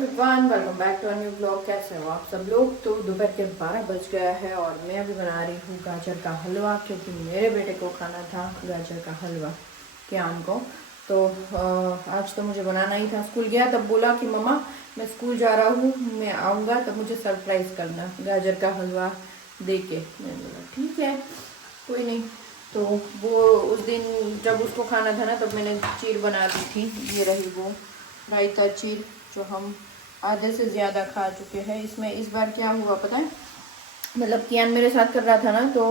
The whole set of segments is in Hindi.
Everyone, welcome back to a new blog. कैसे हो आप सब लोग। तो दोपहर के 12 बज गया है और मैं अभी बना रही हूँ गाजर का हलवा, क्योंकि मेरे बेटे को खाना था गाजर का हलवा कियान को। तो आज तो मुझे बनाना ही था। स्कूल गया तब बोला कि मम्मा मैं स्कूल जा रहा हूँ, मैं आऊँगा तब मुझे सरप्राइज़ करना गाजर का हलवा दे के। मैंने बोला ठीक है, कोई नहीं। तो वो उस दिन जब उसको खाना था ना, तब मैंने चीर बना दी थी। ये रही वो रायता चीर जो हम आधे से ज़्यादा खा चुके हैं। इसमें इस बार क्या हुआ पता है, मतलब कियान मेरे साथ कर रहा था ना, तो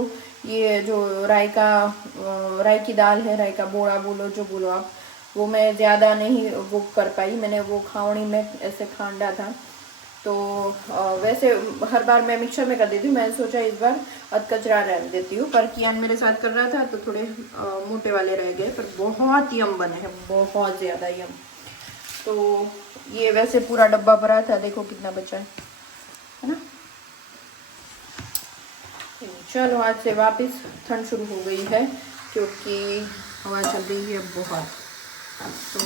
ये जो राई की दाल है, राई का बोड़ा बोलो जो बोलो आप, वो मैं ज़्यादा नहीं वो कर पाई। मैंने वो खावणी में ऐसे खांडा था। तो वैसे हर बार मैं मिक्सर में कर देती हूँ, मैंने सोचा इस बार अधकचरा रहने देती हूँ। पर कियान मेरे साथ कर रहा था तो थोड़े मोटे वाले रह गए, पर बहुत यम बने हैं, बहुत ज़्यादा यम। तो ये वैसे पूरा डब्बा भरा था, देखो कितना बचा है ना। चलो आज से वापस ठंड शुरू हो गई है, क्योंकि हवा चल रही है बहुत। तो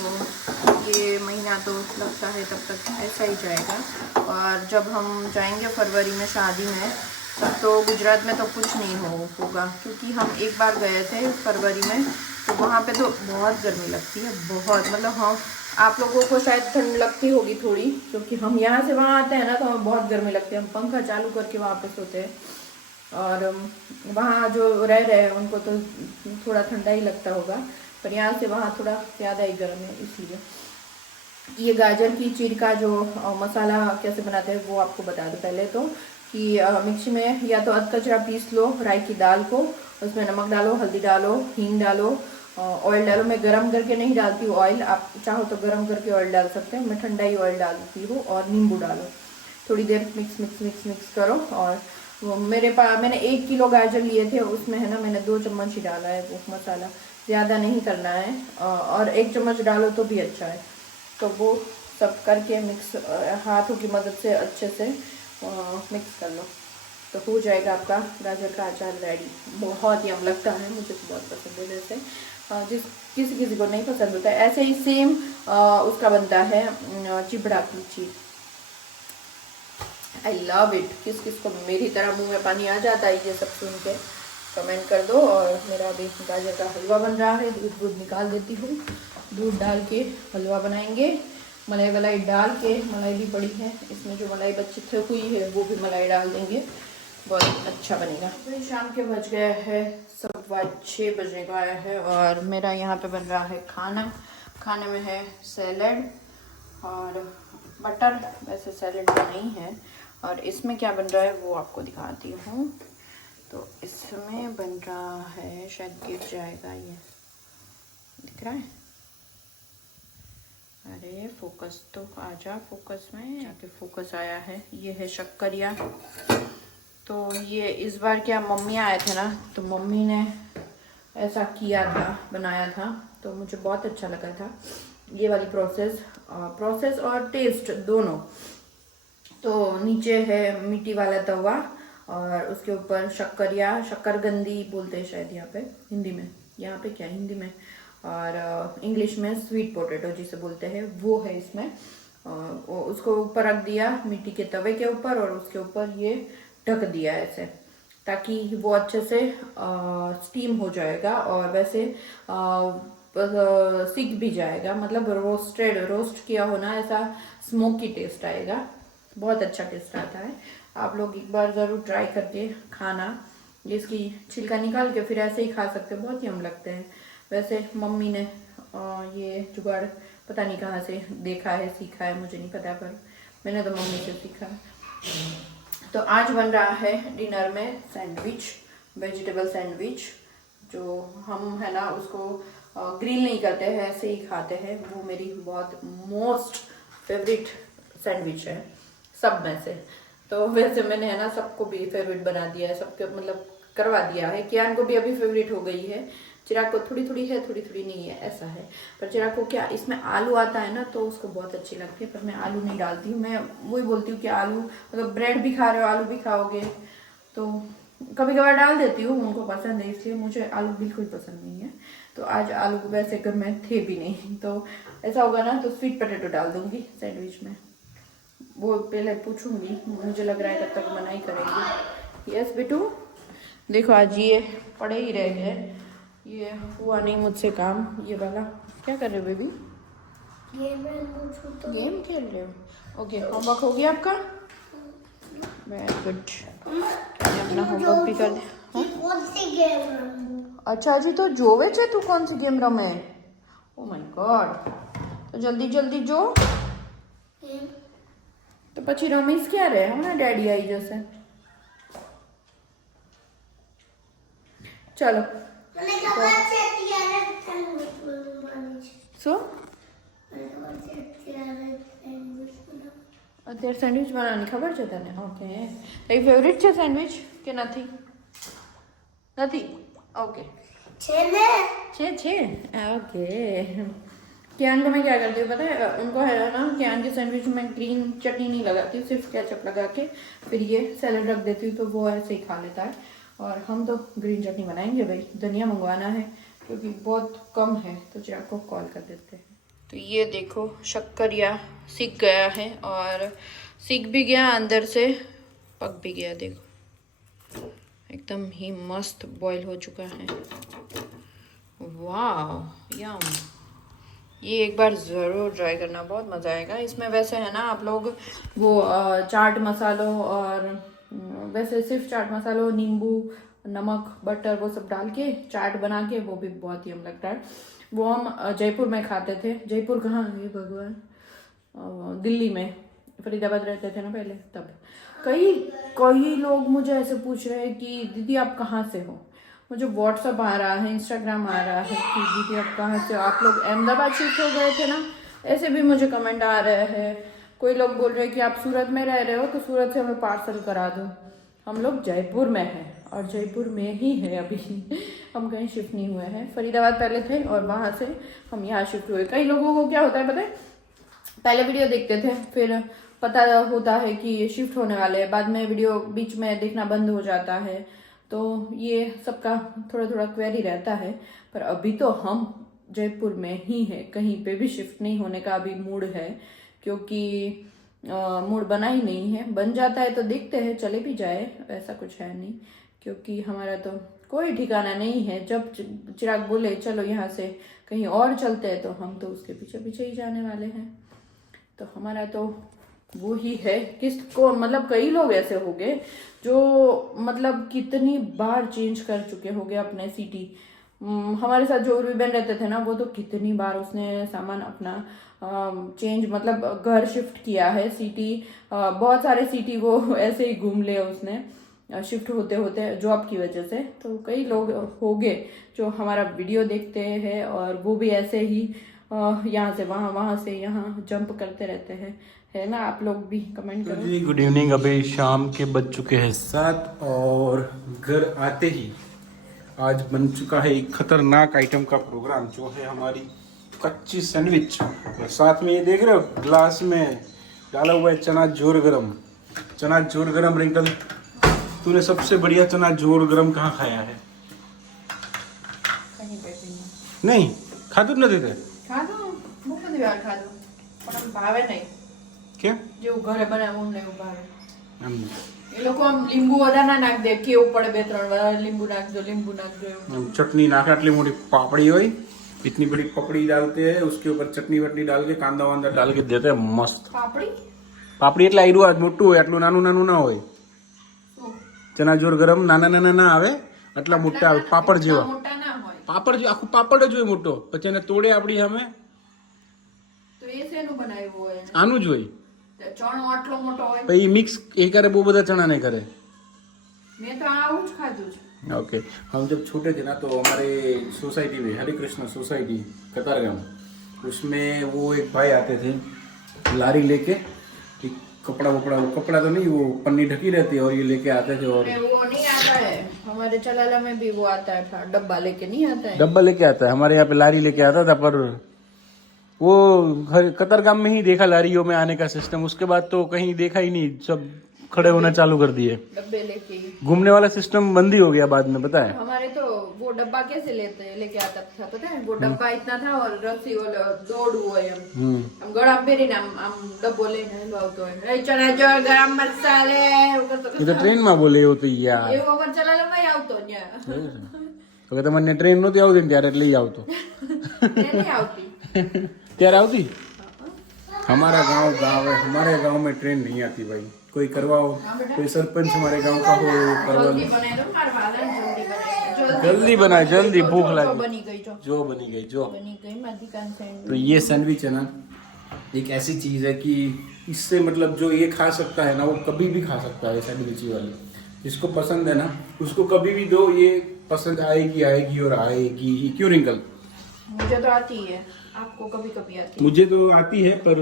ये महीना तो लगता है तब तक ऐसा ही जाएगा। और जब हम जाएंगे फरवरी में शादी में, तब तो गुजरात में तो कुछ नहीं होगा, क्योंकि हम एक बार गए थे फरवरी में, तो वहाँ पे तो बहुत गर्मी लगती है, बहुत। मतलब हाँ, आप लोगों को शायद ठंड लगती होगी थोड़ी, क्योंकि हम यहाँ से वहाँ आते हैं ना, तो हमें बहुत गर्मी लगती है। हम पंखा चालू करके वहाँ पे सोते हैं, और वहाँ जो रह रहे हैं उनको तो थोड़ा ठंडा ही लगता होगा, पर यहाँ से वहाँ थोड़ा ज़्यादा ही गर्म है। इसलिए ये गाजर की चीर का जो मसाला कैसे बनाते हैं वो आपको बता दूँ पहले तो, कि मिक्सी में या तो अधकचरा पीस लो राई की दाल को, उसमें नमक डालो, हल्दी डालो, हींग डालो, ऑयल डालो। मैं गरम करके नहीं डालती हूँ ऑयल, आप चाहो तो गरम करके ऑयल डाल सकते हैं, मैं ठंडा ही ऑयल डालती हूँ। और नींबू डालो, थोड़ी देर मिक्स मिक्स मिक्स मिक्स करो। और वो मैंने 1 किलो गाजर लिए थे, उसमें है ना मैंने 2 चम्मच ही डाला है वो मसाला, ज़्यादा नहीं करना है। और 1 चम्मच डालो तो भी अच्छा है। तो वो सब करके मिक्स हाथों की मदद से अच्छे से मिक्स कर लो, तो हो जाएगा आपका गाजर का अचार रेडी। बहुत यम लगता है, मुझे तो बहुत पसंद है। जैसे जिस किसी किसी को नहीं पसंद होता है, ऐसे ही सेम उसका बनता है चिबड़ा की चीज़। I love it. किस किस को मेरी तरह मुंह में पानी आ जाता है ये सब सुन के, कमेंट कर दो। और मेरा अभी गाजर का हलवा बन रहा है, दूध निकाल देती हूँ। दूध डाल के हलवा बनाएंगे, मलाई वलाई डाल के। मलाई भी पड़ी है इसमें, जो मलाई बच्ची थक हुई है वो भी मलाई डाल देंगे, बहुत अच्छा बनेगा। तो शाम के बज गए हैं 6:15 बजने को आया है, और मेरा यहाँ पे बन रहा है खाना। खाने में है सैलड और मटर, वैसे सैलड तो नहीं है। और इसमें क्या बन रहा है वो आपको दिखाती हूँ। तो इसमें बन रहा है, शायद गिर जाएगा, ये दिख रहा है। अरे फोकस तो आ जा, फोकस में जाके फोकस आया है। ये है शक्करिया। तो ये इस बार क्या मम्मी आए थे ना, तो मम्मी ने ऐसा किया था, बनाया था, तो मुझे बहुत अच्छा लगा था ये वाली प्रोसेस और टेस्ट दोनों। तो नीचे है मिट्टी वाला तवा, और उसके ऊपर शक्करगंदी बोलते हैं शायद यहाँ पे हिंदी में, यहाँ पे क्या हिंदी में, और इंग्लिश में स्वीट पोटैटो जिसे बोलते हैं वो है इसमें। उसको ऊपर रख दिया मिट्टी के तवे के ऊपर, और उसके ऊपर ये ढक दिया ऐसे, ताकि वो अच्छे से स्टीम हो जाएगा, और वैसे सीख भी जाएगा। मतलब रोस्ट किया होना, ऐसा स्मोकी टेस्ट आएगा, बहुत अच्छा टेस्ट आता है। आप लोग एक बार ज़रूर ट्राई करके खाना। इसकी छिलका निकाल के फिर ऐसे ही खा सकते हो, बहुत ही यम लगते हैं। वैसे मम्मी ने ये जुगाड़ पता नहीं कहाँ से देखा है, सीखा है, मुझे नहीं पता, पर मैंने तो मम्मी से सीखा। तो आज बन रहा है डिनर में सैंडविच, वेजिटेबल सैंडविच, जो हम है ना उसको ग्रिल नहीं करते हैं, ऐसे ही खाते हैं। वो मेरी बहुत मोस्ट फेवरेट सैंडविच है सब में से। तो वैसे मैंने है ना सबको भी फेवरेट बना दिया है, सबके मतलब करवा दिया है। कियान को भी अभी फेवरेट हो गई है, चिराग को थोड़ी थोड़ी है, थोड़ी थोड़ी नहीं है, ऐसा है। पर चिराग को क्या इसमें आलू आता है ना, तो उसको बहुत अच्छी लगती है, पर मैं आलू नहीं डालती हूँ। मैं वही बोलती हूँ कि आलू, अगर ब्रेड भी खा रहे हो आलू भी खाओगे, तो कभी कभार डाल देती हूँ, उनको पसंद है इसलिए। मुझे आलू बिल्कुल पसंद नहीं है, तो आज आलू वैसे घर में थे भी नहीं, तो ऐसा होगा ना तो स्वीट पोटैटो डाल दूंगी सैंडविच में। वो पहले पूछूंगी, मुझे लग रहा है तब तक मना ही करेंगे। यस बेटू, देखो आज ये पड़े ही रह गए, ये हुआ नहीं मुझसे काम। ये वाला क्या कर रहे हो बेबी? गेम खेल रहे हो? ओके, होमवर्क हो गया आपका? वेरी गुड, अपना होमवर्क भी कर दे। अच्छा जी, तो જોવે છે તું कौन सी गेम रमे? ओ माय गॉड, तो जल्दी जल्दी जो, तो પછી રમીશ ક્યારે? હમણાં ડેડી આવી જશે। ચલો શું અત્યારે સેન્ડવિચ બનાવવાની ખબર છે તને? ઓકે, તારી ફેવરિટ છે સેન્ડવિચ કે નથી? નથી? ओके छे ओके। क्यान को मैं क्या करती हूँ पता है? उनको है ना, क्यान के सैंडविच में ग्रीन चटनी नहीं लगाती हूँ, सिर्फ केचप लगा के फिर ये सैलड रख देती हूँ, तो वो ऐसे ही खा लेता है। और हम तो ग्रीन चटनी बनाएंगे भाई, धनिया मंगवाना है क्योंकि बहुत कम है, तो चिराग को कॉल कर देते हैं। तो ये देखो शक्करिया सीख गया है, और सीख भी गया, अंदर से पक भी गया। देखो एकदम ही मस्त बॉईल हो चुका है। वाह यम, ये एक बार ज़रूर ट्राई करना, बहुत मज़ा आएगा। इसमें वैसे है ना, आप लोग वो चाट मसालों और वैसे सिर्फ चाट मसालों, नींबू, नमक, बटर वो सब डाल के चाट बना के, वो भी बहुत यम लगता है। वो हम जयपुर में खाते थे। जयपुर कहाँ है भगवान? दिल्ली में, फरीदाबाद रहते थे ना पहले, तब। कई लोग मुझे ऐसे पूछ रहे हैं कि दीदी आप कहाँ से हो। मुझे व्हाट्सअप आ रहा है, इंस्टाग्राम आ रहा है कि दीदी आप कहाँ से हो, आप लोग अहमदाबाद शिफ्ट हो गए थे ना, ऐसे भी मुझे कमेंट आ रहे हैं। कोई लोग बोल रहे हैं कि आप सूरत में रह रहे हो तो सूरत से हमें पार्सल करा दो। हम लोग जयपुर में हैं, और जयपुर में ही है अभी, हम कहीं शिफ्ट नहीं हुए हैं। फरीदाबाद पहले थे और वहाँ से हम यहाँ शिफ्ट हुए। कई लोगों को क्या होता है पता है, पहले वीडियो देखते थे, फिर पता होता है कि ये शिफ्ट होने वाले हैं, बाद में वीडियो बीच में देखना बंद हो जाता है, तो ये सबका थोड़ा थोड़ा क्वेरी रहता है। पर अभी तो हम जयपुर में ही है, कहीं पे भी शिफ्ट नहीं होने का अभी मूड है, क्योंकि मूड बना ही नहीं है। बन जाता है तो देखते हैं, चले भी जाए, ऐसा कुछ है नहीं, क्योंकि हमारा तो कोई ठिकाना नहीं है। जब चिराग बोले चलो यहाँ से कहीं और चलते हैं, तो हम तो उसके पीछे पीछे ही जाने वाले हैं। तो हमारा तो वो ही है। किसको मतलब, कई लोग ऐसे हो गए जो मतलब कितनी बार चेंज कर चुके हो गए अपने सिटी। हमारे साथ जो उर्वी बहन रहते थे ना, वो तो कितनी बार उसने सामान अपना चेंज, मतलब घर शिफ्ट किया है, सिटी, बहुत सारे सिटी वो ऐसे ही घूम लिया उसने शिफ्ट होते होते जॉब की वजह से। तो कई लोग हो गए जो हमारा वीडियो देखते हैं, और वो भी ऐसे ही यहाँ से वहाँ, वहाँ से यहाँ जंप करते रहते हैं, है ना? आप लोग भी कमेंट करो जी। Good evening. अभी शाम के बज चुके हैं 7, और घर आते ही आज बन चुका है एक खतरनाक आइटम का प्रोग्राम, जो है हमारी कच्ची सैंडविच। और साथ में ये देख रहे हो ग्लास में डाला हुआ है चना जोर गरम। चना जोर गरम। रिंकल, तूने सबसे बढ़िया चना जोर गरम कहाँ खाया है? कहीं पे भी नहीं। नहीं खाधું જ નથી તે? ખાધું, બહુ બધી વાર ખાધું, પણ ભાવે નહીં। કેમ? જેવું ઘરે બનાવું ને એવું ભાવે। આમ એ લોકો આમ લીંબુ વધારે ના નાખ દે, કેવું પડે 2-3 વાર, લીંબુ નાખ દો, લીંબુ નાખ दो એવું। चटनी नाख, आटली मोटी पापड़ी हुई, इतनी बड़ी पपड़ी डालते हैं, उसके ऊपर चटनी वटनी डाल के कांदा वांदा डाल के देते हैं, मस्त। પાપડી પાપડી એટલે આયરું આ મોટું હોય, આટલું નાનું નાનું ના હોય। ચના જોર ગરમ નાના નાના ના આવે, આટલા મોટા આવે, પાપડ જેવા। મોટા ના હોય, પાપડ જેવો, આખું પાપડ જ હોય મોટો, પછી એને તોડે આપણી સામે। તો એ શેનું બનાવ્યું હોય? આનું જ હોય। ચણો આટલો મોટો હોય, પછી મિક્સ એ કરે, બહુ બધા ચણા નહીં કરે। મેં તો આવું જ ખાધું છે। ओके, हम जब छोटे थे ना, तो हमारे सोसाइटी में, हरे कृष्ण सोसाइटी कतारगाम, उसमें वो एक भाई आते थे लारी लेके, एक कपड़ा वपड़ा, वो कपड़ा तो नहीं, वो पन्नी ढकी रहती है, और ये लेके आते थे। और वो नहीं आता है हमारे चलाला में भी, वो आता है डब्बा लेके नहीं आता है। डब्बा लेके आता है, हमारे यहाँ पे लारी लेके आता था, पर वो कतारगाम में ही देखा लारियों में आने का सिस्टम, उसके बाद तो कहीं देखा ही नहीं। सब खड़े होना चालू कर दिए। डब्बे लेके घूमने वाला सिस्टम बंद ही हो गया बाद में, पता है। हमारे तो वो डब्बा कैसे लेके आता था पता है, वो डब्बा इतना था और रस्सी वाला दौड़ हुआ है हम गरम पेरी ना हम डब्बो लेने આવતો હોય એ ચણા ચોળ ગરમ મસાલે ઉપર તો ये तो ट्रेन में बोले हो तो यार એ ઓવર ચલાલે માં આવતો ન્યા તો કે તમને ટ્રેન નહોતી આવતી ને ત્યારે લઈ આવતો नहीं આવતી ત્યારે આવતી। हमारा गांव है, हमारे गांव में ट्रेन नहीं आती भाई। कोई करवाओ, कोई सरपंच हमारे गांव का हो करवा जल्दी लो। बनाए दो मार वाला जल्दी बनाए जल्दी बनाए, जल्दी भूख जो लगी। बनी गई जो बनी गई जो। बनी गई मधिकान सैंडविच। तो ये सैंडविच है ना, एक ऐसी चीज है कि इससे मतलब जो ये खा सकता है ना वो कभी भी खा सकता है। सैंडविच वाली जिसको पसंद है ना उसको कभी भी दो, ये पसंद आएगी आएगी और आएगी ही। क्यों रिंकल? मुझे तो आती है, आपको कभी कभी आती है। मुझे तो आती है पर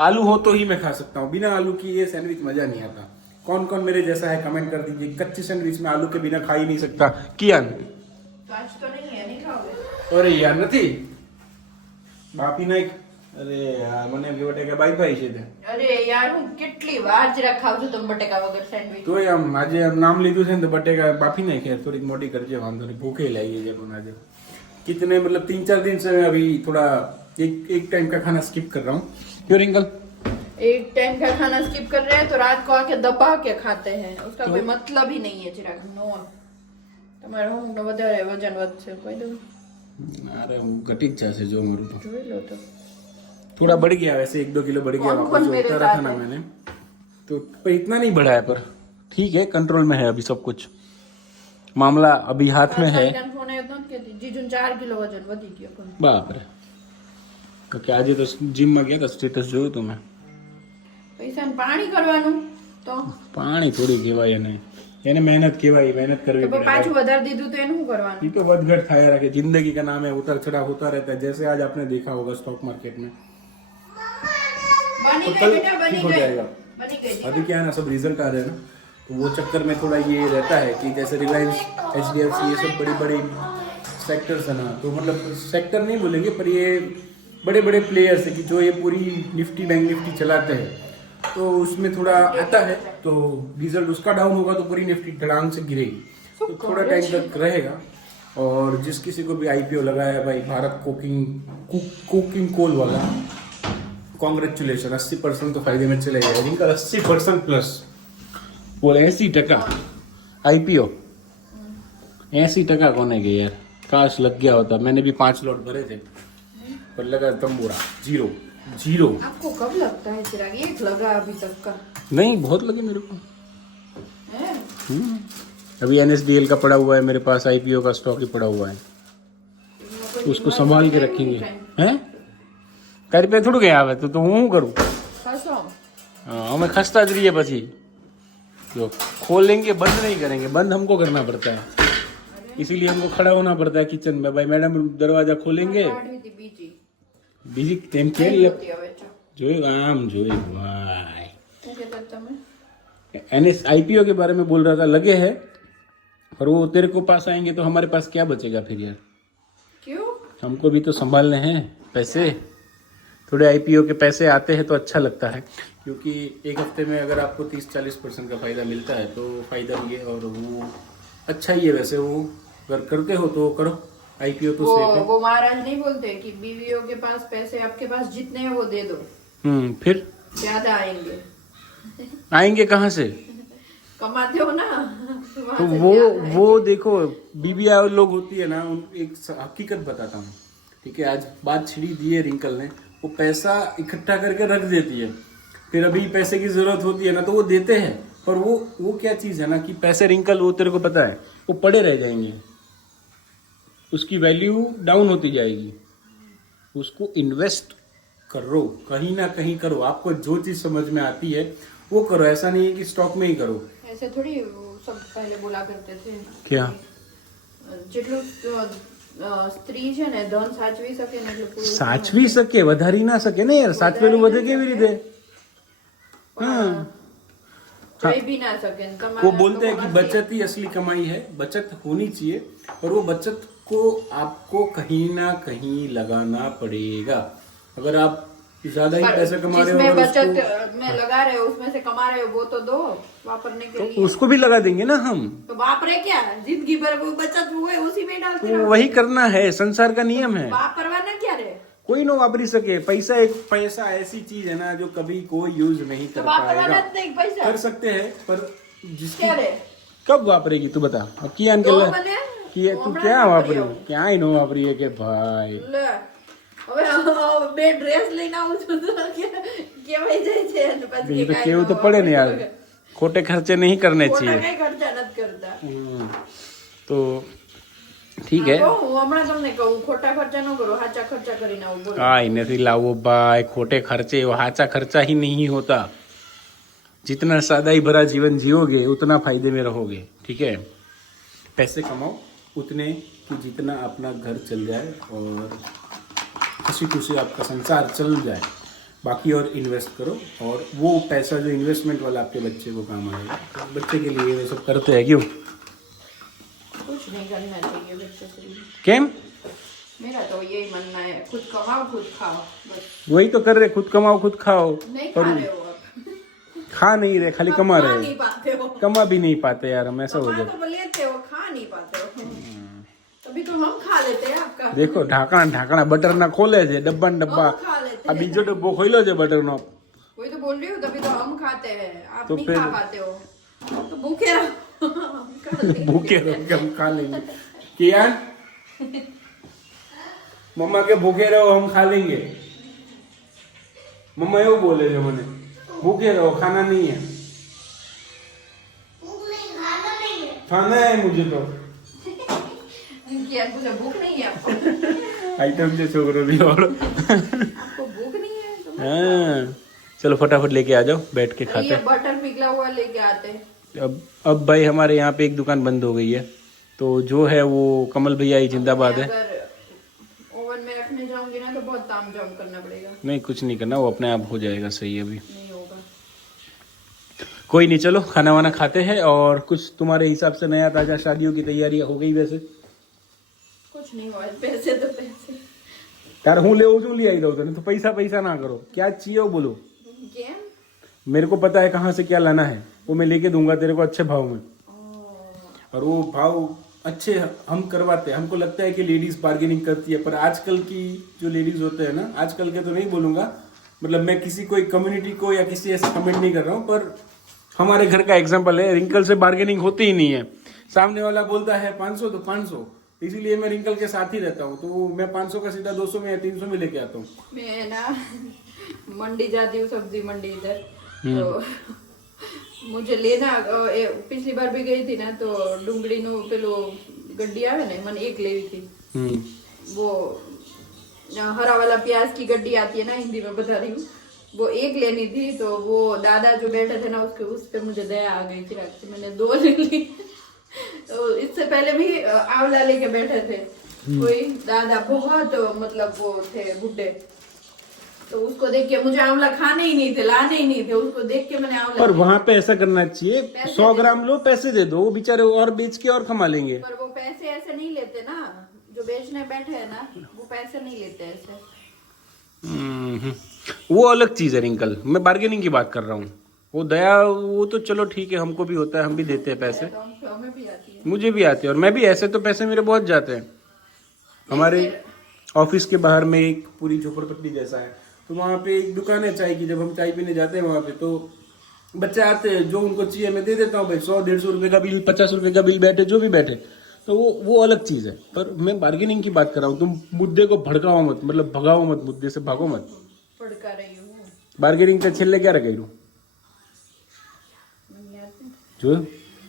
आलू हो तो ही मैं खा सकता हूँ। बिना आलू की ये सैंडविच मजा नहीं आता। कौन कौन मेरे जैसा है कमेंट कर दीजिए। कच्ची सैंडविच में आलू के बिना खा ही नहीं सकता। कियान तो आज तो नहीं है, नहीं खाओगे? अरे यार નથી બાપી નાખ। અરે યાર મને બટેકા બાઈ પાઈ છે તે। અરે યાર હું કેટલી વાર જરા ખાવ છું તમે બટેકા વગર સેન્ડવિચ। તોય આમ આજે આમ નામ લીધું છે ને તો બટેકા બાફી નાખે થોડીક મોટી કરજે, વાંધો નહીં। ભૂખે લાગી છે પણ આજે कितने मतलब 3-4 दिन से मैं अभी थोड़ा एक टाइम का खाना स्किप कर रहा हूँ। क्यों रिंकल? एक टाइम का खाना स्किप कर रहे हैं तो रात को आके दबा के खाते हैं, उसका कोई मतलब ही नहीं है। चिराग नो તમારે હું વધારે વજન વધશે કહી દઉં। अरे घटी જ જશે જો મારું તો જોઈ લો તો थोड़ा बढ़ गया, वैसे 1-2 किलो बढ़ गया। कौन मेरे उतारा था ना मैंने तो पर इतना नहीं बढ़ा है, पर ठीक है कंट्रोल में है अभी सब कुछ। मामला अभी हाथ में है। જીજુન 4 કિલો વજન વધી ગયો પણ બાપ રે। કે આજે તો જીમ માં ગયા હતા, સ્ટેટસ જોયું તો મેં। પૈસા ને પાણી કરવાનું તો પાણી થોડી કહેવાય એને મહેનત કહેવાય, મહેનત કરવી તો પાછું વધારે દીધું તો એનું શું કરવાનું? ये तो વધઘટ थाया रखे। जिंदगी का नाम है, उतार चढ़ाव होता रहता है। जैसे आज आपने देखा होगा स्टॉक मार्केट में बनी कल गई बेटा, बनी ठीक हो गई जाएगा। बनी गई। अभी क्या है ना, सब रिजल्ट आ रहे हैं ना, तो वो चक्कर में थोड़ा ये रहता है कि जैसे रिलायंस, HDFC ये सब बड़ी बड़ी सेक्टर्स है ना, तो मतलब सेक्टर नहीं बोलेंगे पर ये बड़े बड़े प्लेयर्स है कि जो ये पूरी निफ्टी बैंक निफ्टी चलाते हैं, तो उसमें थोड़ा आता है तो रिजल्ट उसका डाउन होगा तो पूरी निफ्टी धड़ाम से गिरेगी। तो थोड़ा टाइम तक रहेगा। और जिस किसी को भी IPO लगाया है भाई, भारत कोकिंग कोल वाला, कॉन्ग्रेचुलेशन। 80% तो फायदे में चले गए। इनका 80% प्लस बोले 80% IPO 80% कोने के यार। काश लग गया होता। मैंने भी 5 लॉट भरे थे पर लगा तंबूरा जीरो। आपको कब लगता है चिराग? एक लगा अभी तक का नहीं, बहुत लगे मेरे को। है? अभी NSDL का पड़ा हुआ है मेरे पास, IPO का स्टॉक ही पड़ा हुआ है, उसको संभाल के रखेंगे। हैं तारी पे थोड़ा गया है तो હું કરું? खासो हमें खस्ता જ रहिए પછી जो खोलेंगे बंद नहीं करेंगे। बंद हमको करना पड़ता है, इसीलिए हमको खड़ा होना पड़ता है किचन में। भाई मैडम दरवाजा खोलेंगे બીજી તેમ કે જોયું આમ જોયું ભાઈ। IPO के बारे में बोल रहा था, लगे है पर वो तेरे को पास आएंगे तो हमारे पास क्या बचेगा फिर यार? क्यों? हमको भी तो संभालने हैं पैसे। थोड़े IPO के पैसे आते हैं तो अच्छा लगता है, क्योंकि एक हफ्ते में अगर आपको 30-40% का फायदा मिलता है तो फायदा भी है और वो अच्छा ही है। वैसे वो अगर करते हो तो करो, IPO तो सेफ है। वो महाराज नहीं बोलते कि बीवियों के पास पैसे आपके पास जितने हैं वो दे दो, फिर ज्यादा आएंगे कहाँ से? कमाते हो ना तो वो देखो बीबी लोग होती है ना, एक हकीकत बताता हूँ, ठीक है। आज बात छिड़ी दी है रिंकल ने, वो पैसा इकट्ठा करके रख देती है, फिर अभी पैसे की जरूरत होती है ना तो वो देते हैं। पर वो क्या चीज है ना कि पैसे रिंकल, वो तेरे को पता है वो पड़े रह जाएंगे, उसकी वैल्यू डाउन होती जाएगी। उसको इन्वेस्ट करो, कहीं ना कहीं करो। आपको जो चीज समझ में आती है वो करो। ऐसा नहीं है कि स्टॉक में ही करो। ऐसे थोड़ी सब पहले बोला करते थे क्या જેટલું સ્ત્રી છે ને ધન સાચવી શકે ને એટલું પુરુષ સાચવી શકે, વધારી ના શકે ને યાર। સાચવેલું વધે કેવી રીતે? हाँ જોઈ भी ना सके ने वो बोलते हैं कि बचत ही असली कमाई है। बचत होनी चाहिए और वो बचत को आपको कहीं ना कहीं लगाना पड़ेगा। अगर आप ज्यादा ही पैसे कमा रहे हो जिसमें और बचत में लगा रहे हो उसमें से कमा रहे हो वो तो दो वापरने के तो लिए। उसको भी लगा देंगे ना हम। तो वापरे क्या जिंदगी भर वो बचत हुए उसी में डालते तो रहो। वही करना है, संसार का नियम है। वापरवाना क्या रे? कोई ना वापरी सके। पैसा एक पैसा ऐसी चीज है ना जो कभी कोई यूज नहीं तो कर वापरवाना पाएगा। नहीं पैसा कर सकते हैं पर जिसकी क्या रे? कब वापरेगी तू बता। अब किया दो अंकल बने कि तू हमણાં क्या જ वापरी વાપર્યો. क्या ही नो वापरी है के भाई। લે હવે બે ડ્રેસ લઈને આવું છું તો કેવાય જાય છે અને પછી ये तो કાંઈ केव ન तो पड़े વાપરે. नहीं यार, खोटे खर्चे नहीं करने ખોટા चाहिए। કાંઈ ખર્ચા નથી કરતા. तो ठीक है। હું હમણાં તમને કહું ખોટા ખર્ચા ન કરો, સાચા ખર્ચા કરીને આવું બોલો. आई नहीं लाओ भाई, खोटे खर्चे हाचा खर्चा ही नहीं होता। जितना सादा ही भरा जीवन जियोगे उतना फायदे में रहोगे। ठीक है, पैसे कमाओ उतने कि जितना अपना घर चल जाए और खुशी खुशी आपका संसार चल जाए। बाकी और इन्वेस्ट करो और वो पैसा जो इन्वेस्टमेंट वाला आपके बच्चे को काम आएगा। तो बच्चे के लिए ये सब करते हैं क्यों? कुछ नहीं करना चाहिए बच्चों के लिए। केम मेरा तो यही मानना है, खुद कमाओ खुद खाओ बस। वही तो कर रहे, खुद कमाओ खुद खाओ। नहीं पर खा रहे हो आप, खा नहीं रहे, खाली कमा खा रहे नहीं पाते हो। कमा भी नहीं पाते यार हम, ऐसा हो कमा जाता। तो लेते हो, खा नहीं पाते हो। तभी तो हम खा लेते हैं आपका। देखो ढाकણા ढाकણા બટર ના ખોલે છે, ડબ્બા ને ડબ્બા। हम खा लेते આ हैं। બીજો ડબ્બો ખોલ્યો છે બટર નો। वही तो बोल रही हूँ, तभी तो हम खाते हैं, आप तो नहीं फिर- खा पाते हो। तो भूखे रहो हम खा लेंगे। भूखे रहो के हम खा लेंगे। कियान मम्मा के भूखे रहो हम खा लेंगे। मम्मा એવું બોલે છે મને, भूखे रहो खाना नहीं है। खाना है मुझे तो। क्या मुझे भूख नहीं है आपको? आइटम से छोकरो भी और आपको भूख नहीं है तो हाँ, चलो फटाफट लेके आ जाओ, बैठ के ये खाते। बटर पिघला हुआ लेके आते हैं। अब भाई हमारे यहाँ पे एक दुकान बंद हो गई है, तो जो है वो कमल भैया ही जिंदाबाद है। अगर ओवन में रखने जाऊंगी ना तो बहुत तामझाम करना पड़ेगा। नहीं कुछ नहीं करना, वो अपने आप हो जाएगा सही। अभी नहीं होगा। कोई नहीं, चलो खाना वाना खाते हैं। और कुछ तुम्हारे हिसाब से नया ताजा शादियों की तैयारियां हो गई? वैसे कुछ नहीं हुआ, पैसे तो पैसे। यार हूँ ले जो ले आई दो तो पैसा पैसा ना करो, क्या चाहिए वो बोलो। क्या? मेरे को पता है कहाँ से क्या लाना है, वो मैं लेके दूंगा तेरे को अच्छे भाव में। और वो भाव अच्छे हम करवाते हैं। हमको लगता है कि लेडीज बार्गेनिंग करती है, पर आजकल की जो लेडीज होते हैं ना, आजकल के तो नहीं बोलूंगा, मतलब मैं किसी कोई कम्युनिटी को या किसी ऐसे कमेंट नहीं कर रहा हूँ, पर हमारे घर का एग्जाम्पल है। रिंकल से बार्गेनिंग होती ही नहीं है। सामने वाला बोलता है 500 तो 500, इसीलिए मैं रिंकल के साथ ही रहता हूँ। तो मैं 500 का सीधा 200 में या 300 में लेके आता हूँ। मैं ना मंडी जाती हूँ, सब्जी मंडी इधर, तो मुझे लेना पिछली बार भी गई थी ना, तो डूंगड़ी नो पेलो गड्डी आवे ने मैंने एक लेवी थी। वो हरा वाला प्याज की गड्डी आती है ना, हिंदी में बता रही हूँ, वो एक लेनी थी। तो वो दादा जो बैठे थे ना उसके उस पे मुझे दया आ गई थी, मैंने 2 ले ली। तो इससे पहले भी आंवला लेके बैठे थे कोई दादा, बहुत मतलब वो थे बुड्ढे, तो उसको देख के मुझे आंवला खाने ही नहीं थे, लाने ही नहीं थे, उसको देख के मैंने आंवला। पर वहाँ पे ऐसा करना चाहिए, 100 ग्राम लो पैसे दे दो, वो बेचारे और बेच के और कमा लेंगे। पर वो पैसे ऐसे नहीं लेते ना, जो बेचने बैठे हैं ना वो पैसे नहीं लेते ऐसे। वो अलग चीज है रिंकल, मैं बार्गेनिंग की बात कर रहा हूँ। वो दया वो तो चलो ठीक है, हमको भी होता है, हम भी देते हैं पैसे, तो हमें भी आती है। मुझे भी आते हैं। और मैं भी ऐसे तो पैसे मेरे बहुत जाते हैं। हमारे ऑफिस के बाहर में एक पूरी झोपड़पट्टी जैसा है, तो वहाँ पे एक दुकान है चाय की। जब हम चाय पीने जाते हैं वहाँ पे, तो बच्चे आते हैं, जो उनको चाहिए मैं दे देता हूँ भाई। 100-150 रुपए का बिल, 50 रुपए का बिल, बैठे जो भी बैठे, तो वो अलग चीज है। पर मैं बार्गेनिंग की बात कर रहा हूँ। तुम मुद्दे को भड़काओ मत, मतलब भगाओ मत, मुद्दे से भागो मत। फड़का रही हूँ बार्गेनिंग का छेल्ले क्या रखेलू जो,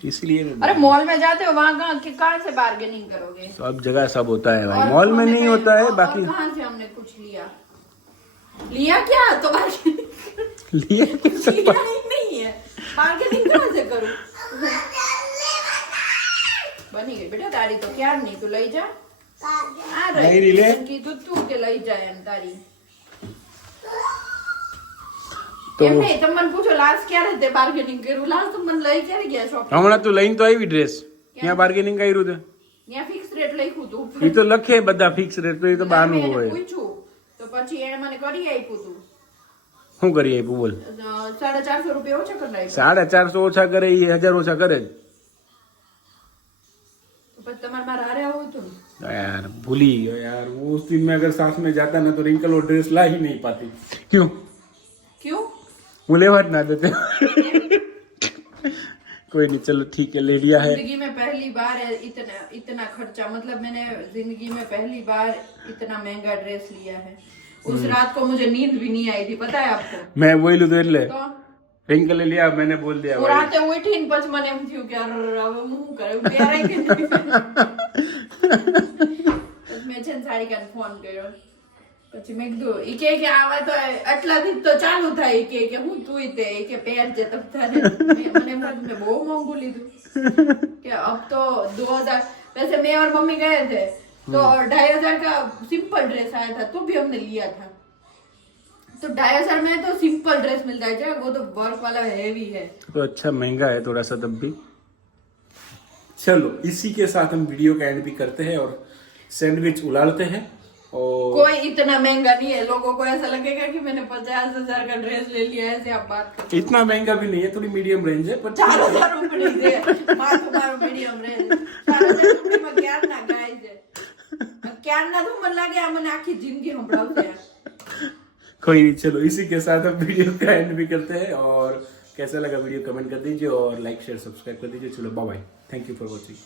इसलिए मैं- अरे मॉल में जाते हो वहाँ कहाँ से बार्गेनिंग करोगे? सब जगह सब होता है भाई, और मॉल में खाने नहीं पे- होता है और बाकी। कहाँ से हमने कुछ लिया क्या तो बार्गेनिंग लिए लिया ही नहीं है, बार्गेनिंग कहाँ से करूँ? बनी गई बेटा तारी तो क्या नहीं, तू लई जा आ नहीं रिले। की तू के लई जाए एम तारी। तो એમ નહીં, તમે મને પૂછો લાસ્ટ ક્યારે તે બાર્ગેનિંગ કર્યું? લાસ્ટ તો મને લઈ ક્યારે ગયા શોપ? હમણાં તો લઈને તો આવી ડ્રેસ, ત્યાં બાર્ગેનિંગ કર્યું તે ત્યાં ફિક્સ રેટ લખ્યું હતું. એ તો લખે બધા ફિક્સ રેટ, તો એ તો બહાનું મેં એને હોય। પૂછ્યું તો પછી એણે મને કરી આપ્યું હતું શું કરીએ આપ્યું બોલ? 450 રૂપિયા ઓછા કરી નાખ્યા. 450 ઓછા કરે એ 1000 ઓછા કરે જ. પછી તમારે મારે હારે આવું હતું ને. यार भूली गया यार, वो उस दिन में अगर साथ में जाता ना तो रिंकल और ड्रेस ला ही नहीं पाती. क्यों? क्यों? वो लेवा ना देते. कोई नहीं, चलो ठीक है, ले लिया है. जिंदगी में पहली बार है इतना खर्चा, मतलब मैंने जिंदगी में पहली बार इतना महंगा ड्रेस लिया है. उस रात को मुझे नींद भी नहीं आई थी, पता है आपको? मैं वही लू तो એટલે तो रिंकल ले लिया, मैंने बोल दिया वो राते उठीने પછી મને એમ થયું કે અરે હવે હું કરું, પહેરાય કે નહીં. મેં છે ને સારિકાને ફોન કર્યો, પછી મેં કીધું ઈ કે આવા તો આટલાથી તો ચાલુ થાય, કે હું તુંય તે કે પહેરજે તબ તારે. મને એમ લાગ્યું મેં બહુ મોંઘું લીધું कि अब तो 2000. वैसे मैं और मम्मी गए थे तो 2500 का सिंपल ड्रेस आया था, तो भी हमने लिया था. तो 2500 में तो सिंपल ड्रेस मिलता है, वो तो वर्क वाला हेवी है. तो अच्छा महंगा है थोड़ा सा तब भी. चलो इसी के साथ हम वीडियो का एंड भी करते हैं और सैंडविच उलाड़ते हैं. और कोई इतना महंगा नहीं है, लोगों को ऐसा लगेगा कि मैंने 50,000 का ड्रेस ले लिया है, ऐसे आप बात करो. इतना महंगा भी नहीं है, थोड़ी मीडियम रेंज है. पर 4000 रुपये છે મારું મીડિયમ રેન્જ. 4000 રૂપિયામાં ક્યારના ગાય છે, ક્યારના તો મને લાગે આ મને આખી જિંદગી સંભળાવશે. कोई नहीं, चलो इसी के साथ हम वीडियो का एंड भी करते हैं. और कैसा लगा वीडियो कमेंट कर दीजिए और लाइक शेयर सब्सक्राइब कर दीजिए. चलो bye bye, thank you for watching.